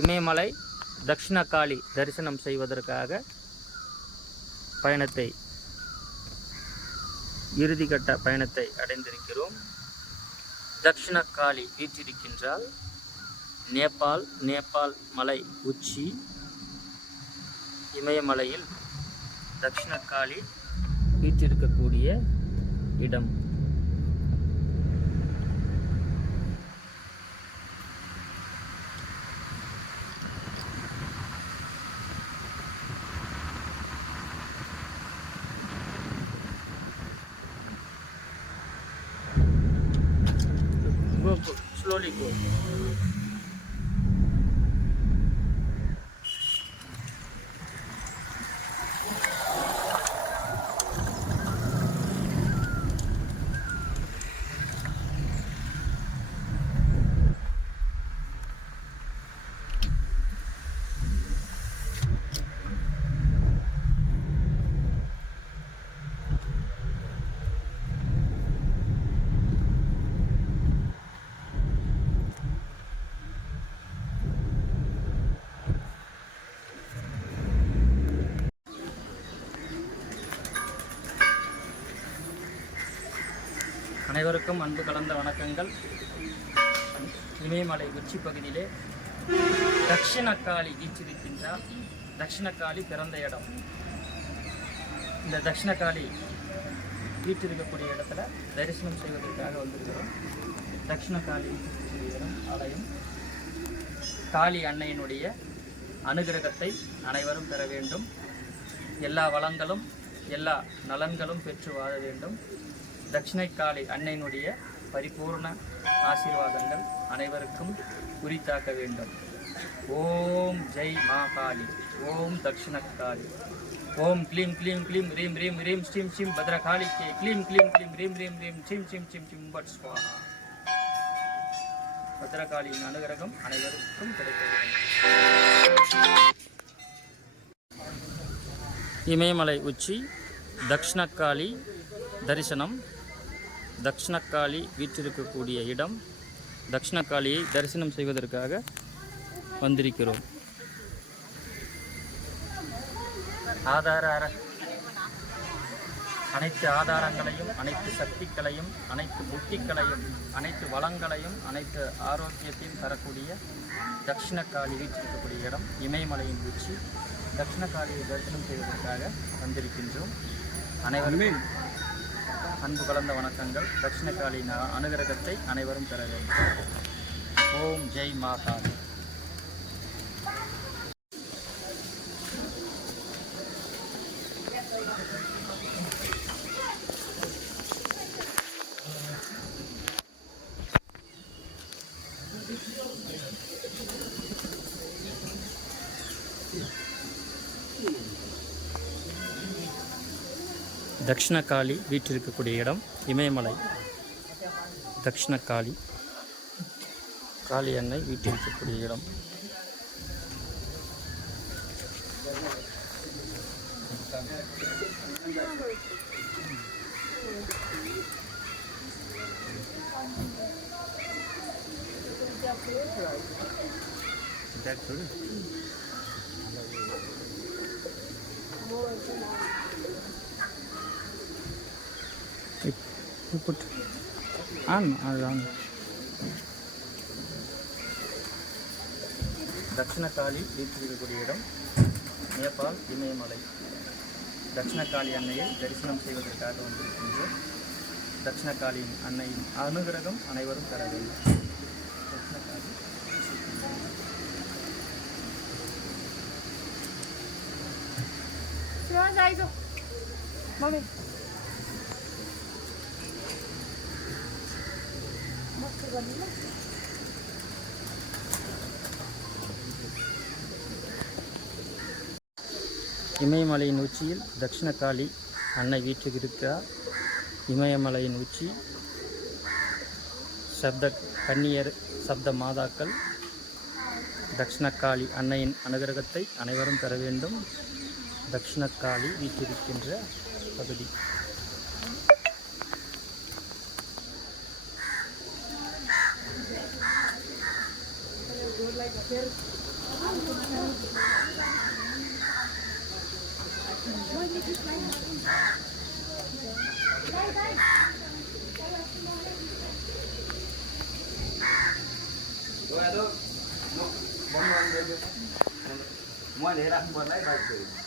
இமயமலை தக்ஷணகாளி தரிசனம் செய்வதற்காக பயணத்தை இறுதிக்கட்ட பயணத்தை அடைந்திருக்கிறோம். தக்ஷணகாளி வீற்றிருக்கின்றால் நேபாள் நேபாள் மலை உச்சி இமயமலையில் தட்சிணக்காளி வீற்றிருக்கக்கூடிய இடம். Go, go, slowly go. அனைவருக்கும் அன்பு கலந்த வணக்கங்கள். இமயமலை உச்சி பகுதியிலே தட்சிணக்காளி வீச்சிருக்கின்றார் தட்சிணக்காளி பிறந்த இடம். இந்த தட்சிணக்காளி வீற்றிருக்கக்கூடிய இடத்துல தரிசனம் செய்வதற்காக வந்திருக்கிறோம். தட்சிணக்காளி இடம் ஆலயம். காளி அன்னையினுடைய அனுகிரகத்தை அனைவரும் பெற வேண்டும். எல்லா வளங்களும் எல்லா நலன்களும் பெற்று வாழ வேண்டும். தட்சிணை காளி அன்னையினுடைய பரிபூர்ண ஆசீர்வாதங்கள் அனைவருக்கும் உரித்தாக்க வேண்டும். ஓம் ஜெய் மா காளி ஓம் தட்சிணக்காளி. ஓம் க்ளீம் க்ளீம் க்ளீம் ரீம் ரீம் ரீம் ஸ்ரீம் ஸ்ரீம் பத்ரகாளிக்கே. க்ளீம் க்ளீம் க்ளீம் ரீம் ரீம் ரீம் சிம் சிம் சிம் சிம் பட் ஸ்வாஹா. பத்ரகாளியின் அனுகிரகம் அனைவருக்கும் கிடைக்க இமயமலை உச்சி தக்ஷணக்காளி தரிசனம். தக்ஷணக்காளி வீற்றிருக்கக்கூடிய இடம் தக்ஷணக்காளியை தரிசனம் செய்வதற்காக வந்திருக்கிறோம். ஆதார அர- அனைத்து ஆதாரங்களையும் அனைத்து சக்திகளையும் அனைத்து புத்திகளையும் அனைத்து வளங்களையும் அனைத்து ஆரோக்கியத்தையும் தரக்கூடிய தக்ஷணக்காளி வீற்றிருக்கக்கூடிய இடம் இமயமலையின் உச்சி தக்ஷணக்காளியை தரிசனம் செய்வதற்காக வந்திருக்கின்றோம். அனைவருமே அன்பு கலந்த வணக்கங்கள். தட்சிணகாளியின் அனுகிரகத்தை அனைவரும் பெற வேண்டும். ஓம் ஜெய் மாதா. தக்ஷணகாளி வீற்றிருக்கக்கூடிய இடம் இமயமலை. தக்ஷணகாளி காளி அன்னை வீற்றிருக்கக்கூடிய இடம். புட் ஆன் அது ஆன் தட்சிணகாளி வீற்றிருக்கக்கூடிய இடம் நேபாள் இமயமலை. தட்சிணகாளி அன்னையை தரிசனம் செய்வதற்காக வந்திருக்கின்றோம் தட்சிணகாளியின் அன்னையின் அனுகிரகம் அனைவரும் பெற வேண்டும். தட்சிணகாளி. இமயமலையின் உச்சியில் தட்சிணகாளி அன்னை வீற்றிருக்கிறார் இமயமலையின் உச்சி சப்த கன்னியர் சப்த மாதாக்கள் தட்சிணகாளி அன்னையின் அனுகிரகத்தை அனைவரும் பெற வேண்டும். தட்சிணகாளி வீட்டிருக்கின்ற பகுதி. Mua để đặt bón lấy bài tử.